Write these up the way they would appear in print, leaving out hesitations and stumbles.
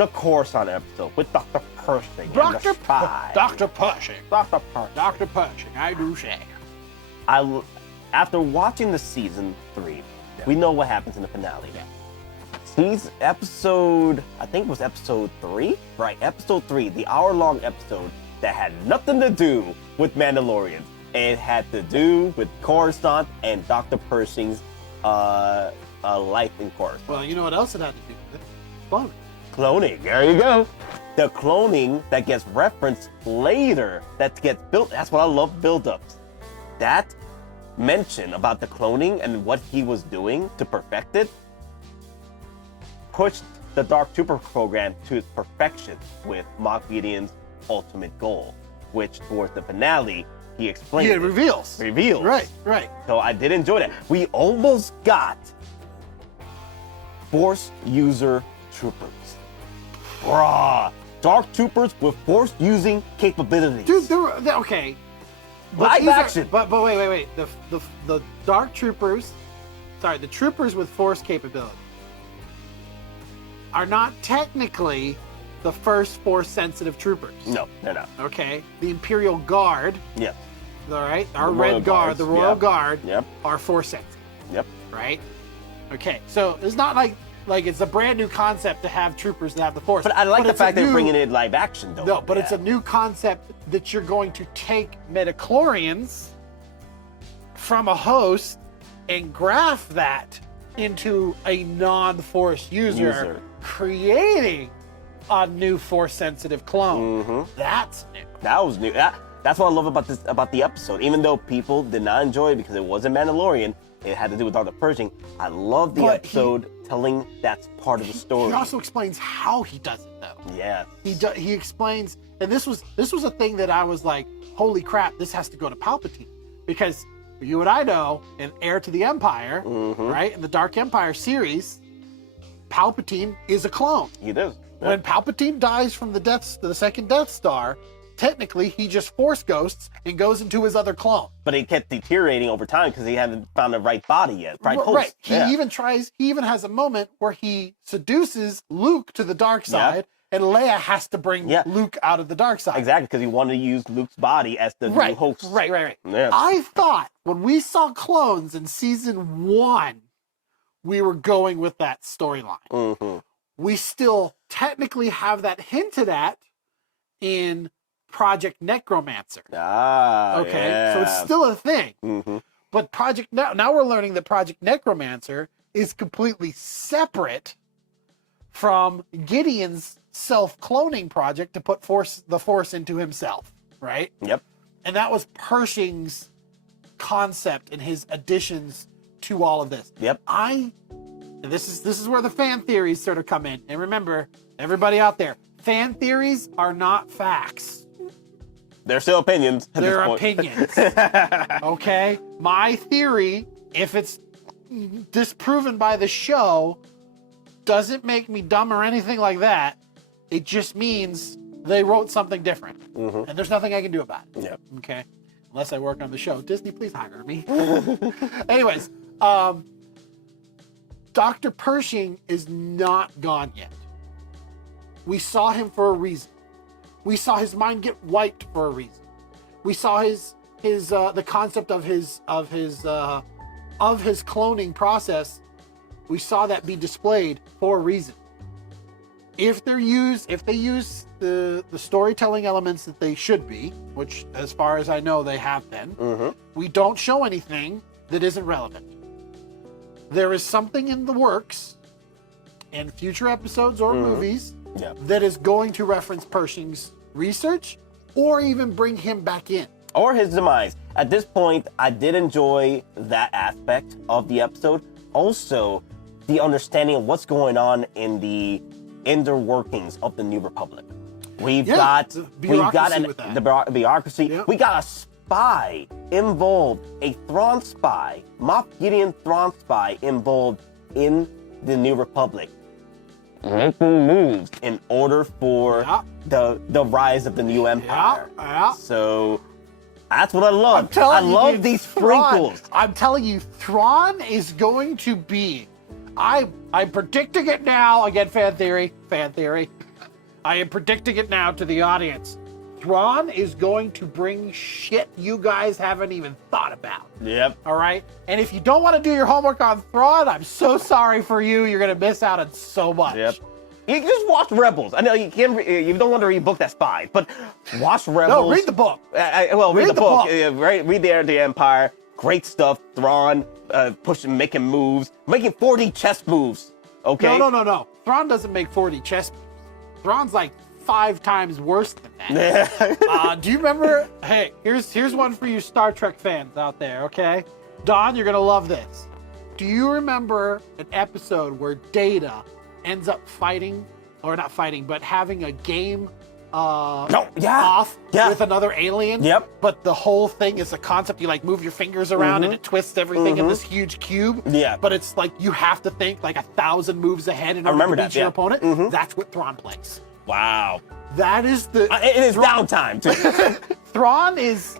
the Coruscant episode with Dr. Pershing. Dr. Spy. Dr. Pershing. Dr. Pershing. Dr. Pershing, I do say. After watching the season 3, we know what happens in the finale. Season episode, I think it was episode 3? Right, episode 3, the hour-long episode that had nothing to do with Mandalorians. It had to do with Coruscant and Dr. Pershing's life in Coruscant. Well, you know what else it had to do with it? Cloning. Cloning, there you go. The cloning that gets referenced later, that gets built. That's what I love build-ups. That mention about the cloning and what he was doing to perfect it pushed the Dark Trooper program to its perfection with Moff Gideon's ultimate goal, which towards the finale, he explained. Yeah, it reveals. Reveals. Right. So I did enjoy that. We almost got Force user troopers. Bruh. Dark troopers with Force using capabilities. Dude, okay. Live action. But wait. The Dark Troopers, the troopers with Force capability are not technically the first Force-sensitive troopers. No, they're not. Okay? The Imperial Guard. Yep. All right? Our The Red Royal Guard, Guards, the Royal Guard Yep. are Force-sensitive. Yep. Right? Okay, so it's not like it's a brand new concept to have troopers that have the Force. But I like the fact that they're bringing it live action, though. No, but it's a new concept that you're going to take midichlorians from a host and graft that into a non-Force user, creating a new Force-sensitive clone. Mm-hmm. That's new. That was new. That's what I love about the episode. Even though people did not enjoy it because it wasn't Mandalorian, it had to do with Dr. Pershing. I love the episode telling that's part of the story. He also explains how he does it, though. Yeah. He explains, and this was a thing that I was like, holy crap, this has to go to Palpatine, because you and I know in Heir to the Empire, right, in the Dark Empire series, Palpatine is a clone. He does. Yeah. When Palpatine dies from the second Death Star, technically he just Force ghosts and goes into his other clone. But he kept deteriorating over time because he hadn't found the right body yet. Right. Right. He even has a moment where he seduces Luke to the dark side, and Leia has to bring Luke out of the dark side. Exactly, because he wanted to use Luke's body as the new host. Right. Yeah. I thought when we saw clones in season 1, we were going with that storyline. Mm-hmm. We still technically have that hinted at in Project Necromancer. Okay, so it's still a thing. Mm-hmm. But now we're learning that Project Necromancer is completely separate from Gideon's self-cloning project to put the Force into himself, right? Yep. And that was Pershing's concept and his additions to all of this. Yep. And this is where the fan theories sort of come in. And remember, everybody out there, fan theories are not facts. They're still opinions. They're opinions. Okay? My theory, if it's disproven by the show, doesn't make me dumb or anything like that. It just means they wrote something different. And there's nothing I can do about it. Yep. Okay? Unless I work on the show. Disney, please hire me. Anyways, Dr. Pershing is not gone yet. We saw him for a reason. We saw his mind get wiped for a reason. We saw the concept of his cloning process. We saw that be displayed for a reason. If they use the storytelling elements that they should be, which as far as I know they have been, we don't show anything that isn't relevant. There is something in the works in future episodes or movies that is going to reference Pershing's research or even bring him back in. Or his demise. At this point, I did enjoy that aspect of the episode. Also, the understanding of what's going on in the inner workings of the New Republic. We've got the bureaucracy. Yeah. We got a spy involved, a Thrawn spy, Moff Gideon Thrawn spy involved in the New Republic, making moves in order for the rise of the new empire. So that's what I love. I love these sprinkles. I'm telling you, Thrawn is going to be. I'm predicting it now. Again, fan theory. I am predicting it now to the audience. Thrawn is going to bring shit you guys haven't even thought about. Yep. All right? And if you don't want to do your homework on Thrawn, I'm so sorry for you. You're going to miss out on so much. Yep. You can just watch Rebels. I know you can't. You don't want to read a book that's fine, but watch Rebels. No, read the book. Read the book. Read the Empire. Great stuff. Thrawn pushing, making moves, making 4D chess moves. Okay. No. Thrawn doesn't make 4D chess moves. Thrawn's like 5 times worse than that. Do you remember? Hey, here's one for you Star Trek fans out there. Okay, Don, you're gonna love this. Do you remember an episode where Data ends up fighting, or not fighting, but having a game off with another alien? Yep. But the whole thing is a concept. You like move your fingers around and it twists everything in this huge cube. Yeah. But it's like you have to think like 1,000 moves ahead in order to beat your opponent. That's what Thrawn plays. Wow. That is the. It is downtime too. Thrawn is.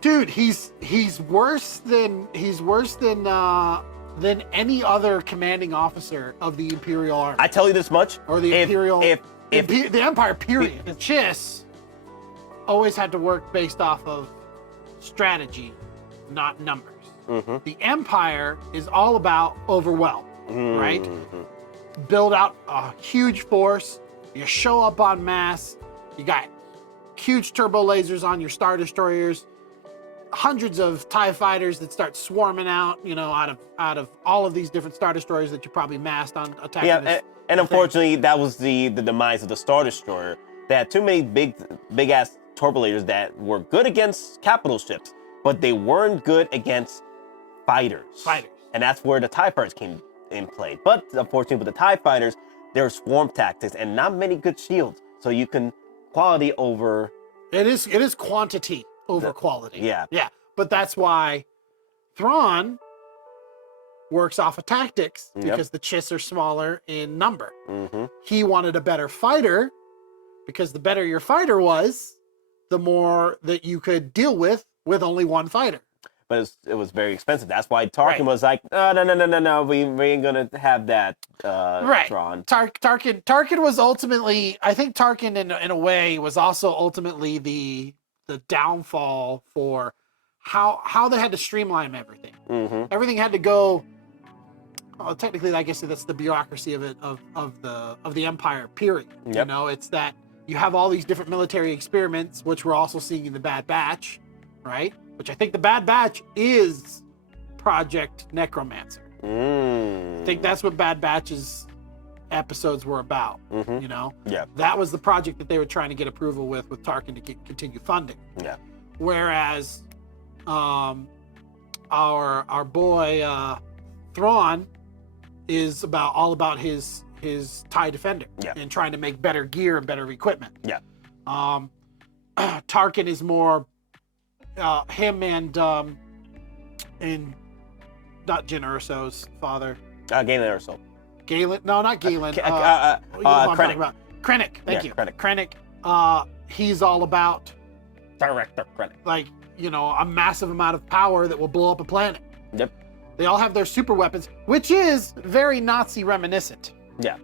Dude, he's worse than any other commanding officer of the Imperial Army. I tell you this much. Or the Imperial. The Empire. Period. The Chiss always had to work based off of strategy, not numbers. The Empire is all about overwhelm, right? Build out a huge force. You show up en masse. You got huge turbo lasers on your Star Destroyers. Hundreds of TIE fighters that start swarming out, out of all of these different Star Destroyers that you probably massed on attacking. Yeah, and unfortunately, that was the demise of the Star Destroyer. They had too many big ass turbo lasers that were good against capital ships, but they weren't good against fighters. And that's where the TIE fighters came in play. But unfortunately, with the TIE fighters, there's swarm tactics and not many good shields. So you can quality over. It is quantity over quality. Yeah. Yeah. But that's why Thrawn works off of tactics, because the Chiss are smaller in number. He wanted a better fighter, because the better your fighter was, the more that you could deal with only one fighter. But it was very expensive. That's why Tarkin was like, no, we ain't gonna have that. Thrawn. Tarkin was ultimately, I think Tarkin in a way was also ultimately the downfall for how they had to streamline everything. Everything had to go. Well, technically, I guess that's the bureaucracy of it of the Empire. Period. Yep. It's that you have all these different military experiments, which we're also seeing in the Bad Batch, right? Which I think the Bad Batch is Project Necromancer. I think that's what Bad Batch's episodes were about. Yeah. That was the project that they were trying to get approval with Tarkin to continue funding. Yeah. Whereas our boy Thrawn is all about his TIE Defender and trying to make better gear and better equipment. Yeah. Tarkin is more him and not Jyn Erso's father. Galen Erso. Galen? No, not Galen. Krennic. Krennic. Thank you. Krennic. He's all about Director Krennic. like, a massive amount of power that will blow up a planet. Yep. They all have their super weapons, which is very Nazi reminiscent. Yeah.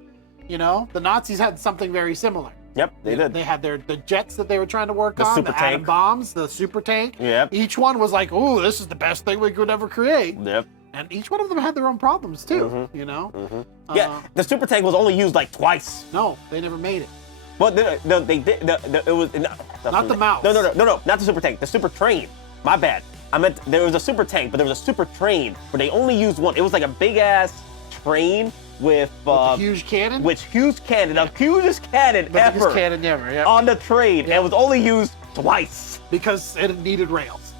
The Nazis had something very similar. Yep, they did. They had the jets that they were trying to work on, super the atom tank. bombs, the super tank. Yep. Each one was like, oh, this is the best thing we could ever create. Yep. And each one of them had their own problems too, Yeah, the super tank was only used like twice. No, they never made it. But they did. It was Not the mouse. No, not the super tank. The super train. My bad. I meant there was a super tank, but there was a super train, but they only used one. It was like a big ass train with a huge cannon. the hugest cannon ever. Biggest cannon ever. Yeah. On the train, and it was only used twice Because it needed rails.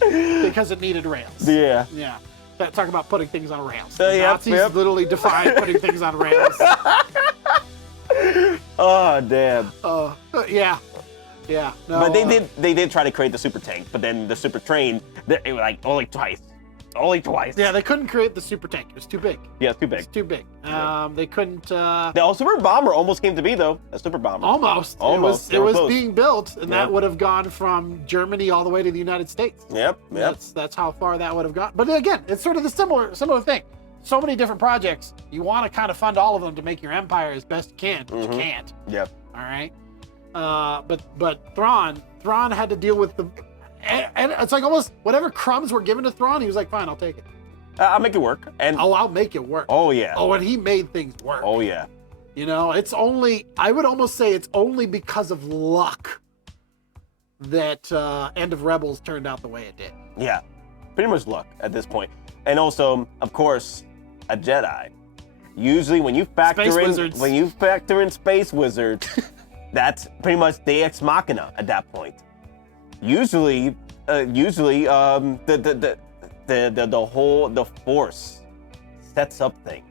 Because it needed rails. Yeah. Yeah. Talk about putting things on rails. Yep. Literally defined putting things on rails. Oh damn. Yeah. Yeah. No, But they did try to create the super tank, but then the super train, it was like only twice. Only twice. Yeah, they couldn't create the super tank. It was too big. Yeah, it's too big. It's too big. They couldn't. The super bomber almost came to be though. A super bomber. Almost. Almost. It was being built, and that would have gone from Germany all the way to the United States. Yep. That's how far that would have gone. But again, it's sort of the similar thing. so many different projects. You want to kind of fund all of them to make your empire as best you can, but you can't. Yep. All right. But Thrawn had to deal with and it's like almost whatever crumbs were given to Thrawn, he was like, fine, I'll take it. I'll make it work. And I'll make it work. Oh yeah. Oh, and he made things work. Oh yeah. You know, I would almost say it's only because of luck that End of Rebels turned out the way it did. Yeah, pretty much luck at this point. And also, of course, a Jedi. Usually when you factor in space wizards, that's pretty much Deus Ex Machina at that point. Usually, the Force sets up things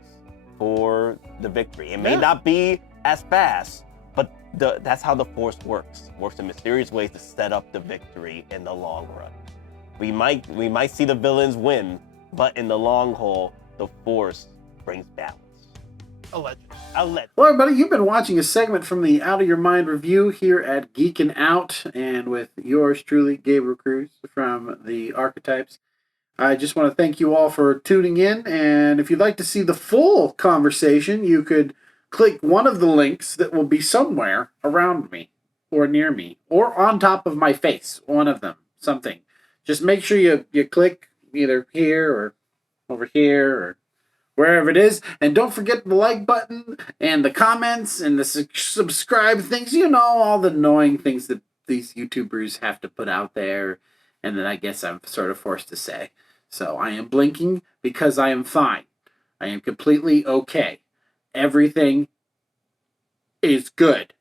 for the victory. It may not be as fast, but that's how the Force works. Works in mysterious ways to set up the victory in the long run. We might see the villains win, but in the long haul, the Force brings balance. Allegedly. Well, everybody, you've been watching a segment from the Out of Your Mind review here at Geekin Out, and with yours truly, Gabriel Cruz from the Archetypes. I just want to thank you all for tuning in, and if you'd like to see the full conversation, you could click one of the links that will be somewhere around me, or near me, or on top of my face, one of them, something. Just make sure you click either here or over here or wherever it is. And don't forget the like button and the comments and the subscribe things. You know, all the annoying things that these YouTubers have to put out there. And then I guess I'm sort of forced to say. So I am blinking because I am fine. I am completely okay. Everything is good.